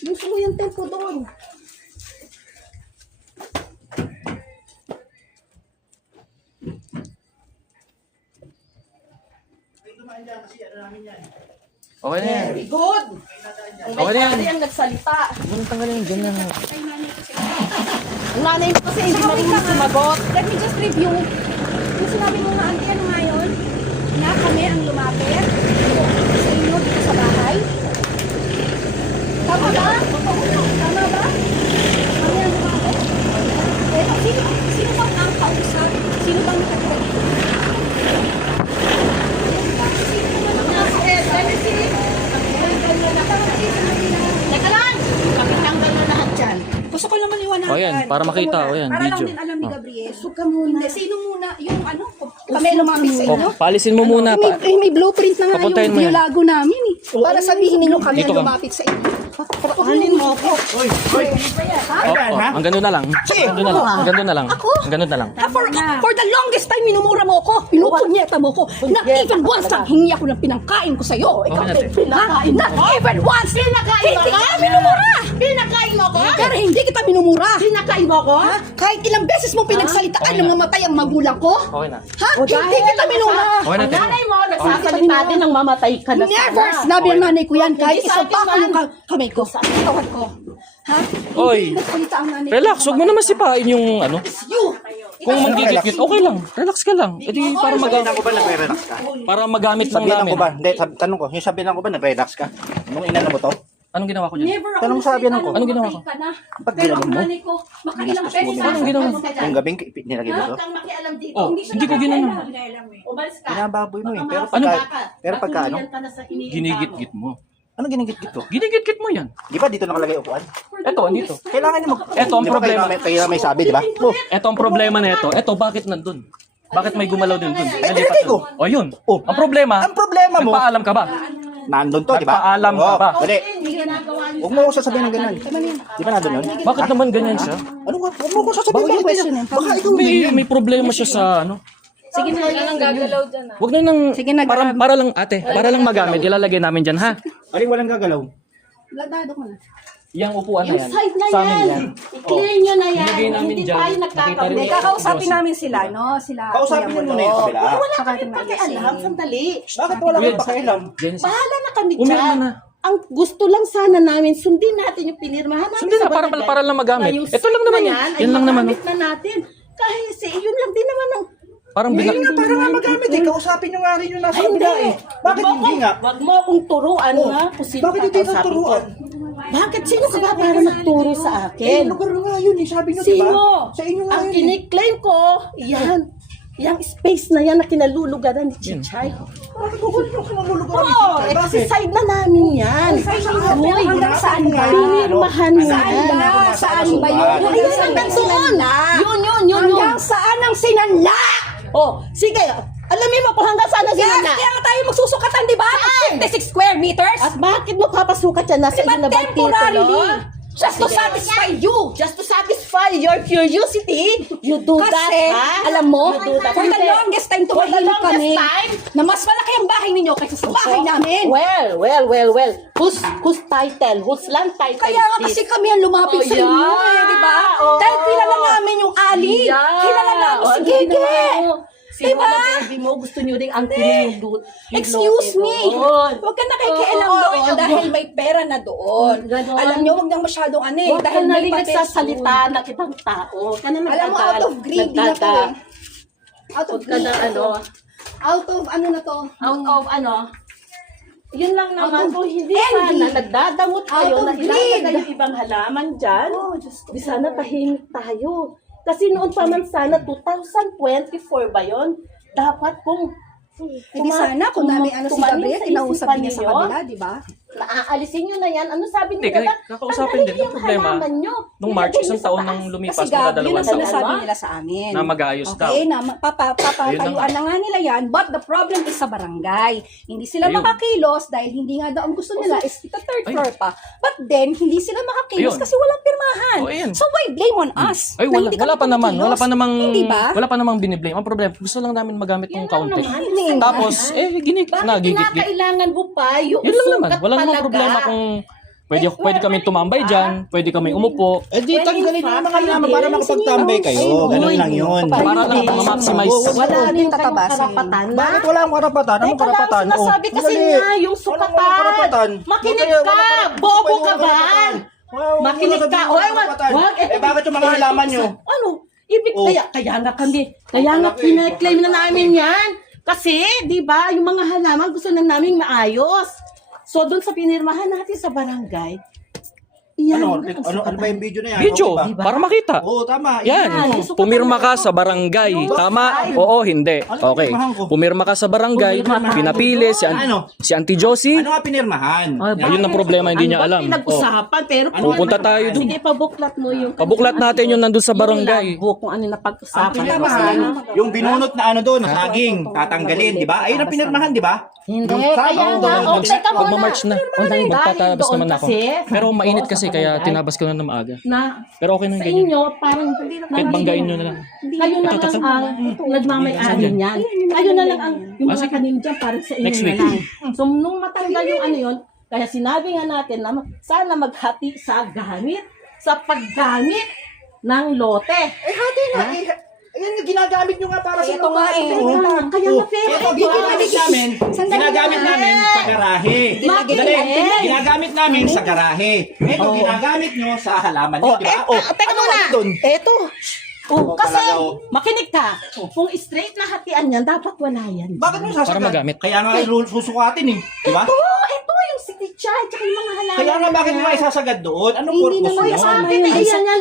Gusto mo yung tempo doon. Okay na yan. Very good. Ang Okay na yan. may ang nagsalita. Anong tanggalin yung dyan lang? Ang nanay mo kasi hindi marunong sumagot. Let me just review. Yung sinabi mo nga, auntie, ano nga yun? Na kami ang lumapit sa inyo dito sa bahay. Tama ba? Tama ba? Kami ang lumapit? Eh, sino bang ang kausap? Sino bang ano? Teka lang. Pakitanggal na lahat dyan. Gusto ko naman iwanagan. O yan, para makita. Gusto ko O yan, para lang video. din alam ni Gabriel. Huwag ka muna. Hindi, sino muna? Yung ano? Kami lumapit sa inyo? O, palisin mo muna pa. May blueprint na nga Papuntahin yung mo yan. biolago namin eh. Para sabihin ninyo kami Dito ang ka. lumapit sa inyo. Pakuhanin mo ako. Ang ganun na lang. Ang ganun na lang. Ang ganun na lang. Ang ganun na lang. For the longest time, minumura mo ako. Pinupunyeta mo ako. Not even once naghingi ako ng pinangkain ko sa'yo. Ikaw Okay, din pinakain mo. Not even once. Pinakain mo Hindi ko? kita minumura. Pinakain mo ko? Pero hindi kita minumura. Pinakain mo ko? Ha? Kahit ilang beses mong pinagsalitaan nang mamatay ang magulang ko. Okay na. Ha? Hindi kita minumura. Okay na. Ang nanay mo, nagsasalita din ng mamatay ka na Never! sana. Sinabi ng nanay ko yan. Kahit Hindi isang sa akin pa yung man. kamay ko. Sa katawan ko. Ha? Oy. Hindi nagsalita ang nanay ko. Relax. Huwag mo naman sipain yung ano. You! Kung manggigit-git, okay lang. Relax ka lang. E di para Sabihan ko ba nagre-relax ka? para magamit lang Sabihan namin. ko ba? Hindi, tanong ko. Yung sabihan ko ba nagre-relax ka? Nung inano mo to? Anong ginawa ko dyan? Never ako Tanong sa akin ako. Anong ginawa ko? Ka na. Ba't Pero ginagawa ang mo? nanay ko, makailang beses na. Anong ginawa mo? Yung gabing nilagay mo to? Huwag kang makialam dito. Oh, hindi ko ginano. Umalis ka. Pinababoy mo eh. Pero Ano? pagka ano? Ginigit-git mo. Ano ginigit-git ko? Ginigit-git mo yan. Di ba dito nakalagay upuan? Eto, andito. Kailangan niyo mag... Eto ang Di ba problema. Kaya may sabi, di ba? Oh, Eto ang problema nito. Eto, bakit nandun? Bakit may gumalaw din dun? Eh, nilagay ko. O yun. Oh. Ang problema, Ang problema mo, nagpaalam ka ba? nandun to, di ba? Nagpaalam ka ba? Dali. Huwag mo ako sasabihin ng ganun. Di ba nandun yun? Bakit naman ganyan siya? Ano nga? Huwag mo ako sasabihin bakit ganyan. Baka ikaw May problema siya sa ano. Sige na, lang gagalaw dyan. Wag na nang Sige na, para lang ate, para lang magamit, ilalagay namin diyan ha. Aling walang gagalaw. Ladado ko na. Yang upuan na Yung yan. side na Sa amin yan. yan. I-clear nyo na yan. Ilagay namin Hindi dyan. tayo Nakita rin nagkakaroon. niya. Kakausapin namin sila, no? Sila. Kausapin Kuya niyo muna yung Bolo. kabila. Wala Saka kami rin pakialam. Sandali. Bakit wala kang pakialam? Genesis. Bahala na kami Umirma dyan. na. Ang gusto lang sana namin, sundin natin yung pinirmahan natin. Sundin na, sa para- barangay. para lang magamit. Na yung Ito lang seat naman na yun. yan, ay Yan lang naman, magamit na natin. Kasi yun lang din naman ang... Parang Hindi binak. nga, para nga magamit eh. Kausapin nyo nga rin yung nasa kabila eh. Bakit hindi nga? Wag mo akong turuan na kung sino Bakit hindi kakausapin ko. turuan? Bakit sino ka ba para magturo sa Eh, akin? lugar nga yun eh. Sabi nyo, di ba? Sino? Sa inyo nga Ang yun eh. kiniklaim ko, yan. Yung space na yan na kinalulugaran ni Chichay. Bakit huwag nyo ka malulugar ni Oo, Chichay? eh kasi Bakit? side na namin yan. Hoy, Hanggang saan ba? pinirmahan mo Saan yan. ba? Saan ba yun? Ayun, hanggang doon. Yun. Hanggang saan ang sinanla? Oh, sige. Alamin mo kung hanggang saan na sila na. Kaya nga tayo magsusukatan, di ba? 56 square meters? At bakit mo papasukat yan? Nasa Diba iyo na ba ang temporarily? titulo? Just to Sige. satisfy you. Just to satisfy your curiosity, you do that, Kasi, ha? alam mo, You do that. for the Hindi. longest time For the tumahimik longest kami time? na mas malaki ang bahay ninyo kaysa sa bahay namin. Well. Whose title? Whose land title Kaya nga is kasi this? kami ang lumapit Oh, sa inyo, yeah. eh, di ba? Oh. Dahil kilala namin yung Ali. Yeah. Kilala namin si Oh, Gege. Sino Diba? na baby mo? Gusto nyo rin ang tinulog. Excuse me. Huwag ka nakikialam Oo, doon dahil may pera na doon. Ganon. Alam nyo, huwag nang masyadong ano eh. Huwag ka Dahil na may rin pates nagsasalita doon. na kitang tao. Ka na Alam mo, out of greed na to eh. Out of Huwag ka greed. na ano. Out of ano na to. Out of ano. Yun lang naman. Out of Kung hindi envy. sana nagdadamot kayo Out of na ilalagay greed. yung ibang halaman dyan, Oh, Diyos ko. di sana tahimik tayo. Kasi noon pa man sana, 2024 ba yon? Dapat kung Hindi sana kung namin ano si Gabriel, kinausap niya sa kabila, di ba? Maaalisin nyo na yan. Ano sabi Hindi, nila? kakausapin din. Yung problema, nung March, isang taon nang lumipas, Kasi Gab, mga yun dalawang ang taon, sinasabi nila sa amin. na mag-aayos daw. Okay, na papatayuan Ayun na na nga nila yan, but the problem is sa barangay. Hindi sila Ayun. makakilos dahil hindi nga daw ang gusto nila is ita third floor pa. But then, hindi sila makakilos Ayun. kasi walang pirmahan. Oh, ayun. So why blame on us? Ay, na wala, hindi kami wala pa naman. kumikilos? Hindi ba? Wala pa namang biniblame. Ang problema, gusto lang namin magamit ng kaunti. naman. Tapos, Bakit nagigit. kinakailangan mo pa yung Yun lang naman. sukat Walang namang talaga? problema kung Pwede kami tumambay dyan, pwede kami umupo. Eh di tanggalin nyo yung mga halaman para makapagtambay kayo. Ay, Ganun lang yun. Para lang ma-maximize. Wala Ano rin yung kayong tatabasin? karapatan na. Bakit wala akong karapatan? Anong Teka lang, karapatan? sinasabi Oh, kasi dali. nga, yung Walang karapatan. sukatan. Makinig Wala ka! karapatan. Bobo Wala ka ba? karapatan. Wow, Makinig wala ka! sabihin Oy, ng karapatan. Eh bakit yung mga halaman nyo? Ano? Ibig Oh. kaya nga claim na namin yan. Kasi, di ba, yung mga halaman gusto na namin maayos. So, doon sa pinirmahan natin sa barangay, yan. Ano ba yung video na yan? Video, Okay ba? para makita. Oo, tama. Yan, Yan. pumirma ka sa barangay. Tama? Oo, hindi. Okay. Pumirma ka sa barangay, pinapili si Auntie Josie. Ano nga pinirmahan? Ayun ang problema, hindi niya alam. Pinag-usapan, pero Pupunta tayo dun. Sige, pabuklat mo yung... Pabuklat natin yun nandun sa barangay. Yung logbook, kung ano na Ang pag-usapan. pinirmahan, yung binunot na ano doon, na saging, tatanggalin, di ba? Ayun ang pinirmahan, di ba? Hindi, Yung kaya saging nga. doon. O, teka muna. Magmamarch na. Magtatabas naman ako. Pero mainit kasi, kaya tinabas ko na ng maaga. Na, Pero okay na sa ganyan. inyo, parang... Kahit banggain nyo na lang. Kayo na lang ang nagmamayari niyan. Kayo na lang ang yung mga tanim dyan, parang sa inyo Next na week. lang. So, nung matanggal yung ano yun, kaya sinabi nga natin na sana maghati sa gamit, sa paggamit ng lote. Eh, hati na. Ayan, ginagamit nyo nga para sa Ito nga eh. Kaya nga pera. Ito, ginagamit namin. Ginagamit namin sa garahe. Bakit? Dali, ginagamit namin sa garahe. Ito, ginagamit nyo sa halaman nyo, di ba? Teka muna. Ito. Oh, kasi, talaga, oh. makinig ka. Kung straight na hatian yan, dapat wala yan. Bakit mo sasagad? Para magamit. Kaya nga susukatin eh. Di ba? Ito yung city child, tsaka yung mga halaman. Kaya nga bakit mo isasagad doon? Anong Hindi purpose naman nyo? kasama yun. Ayan yan.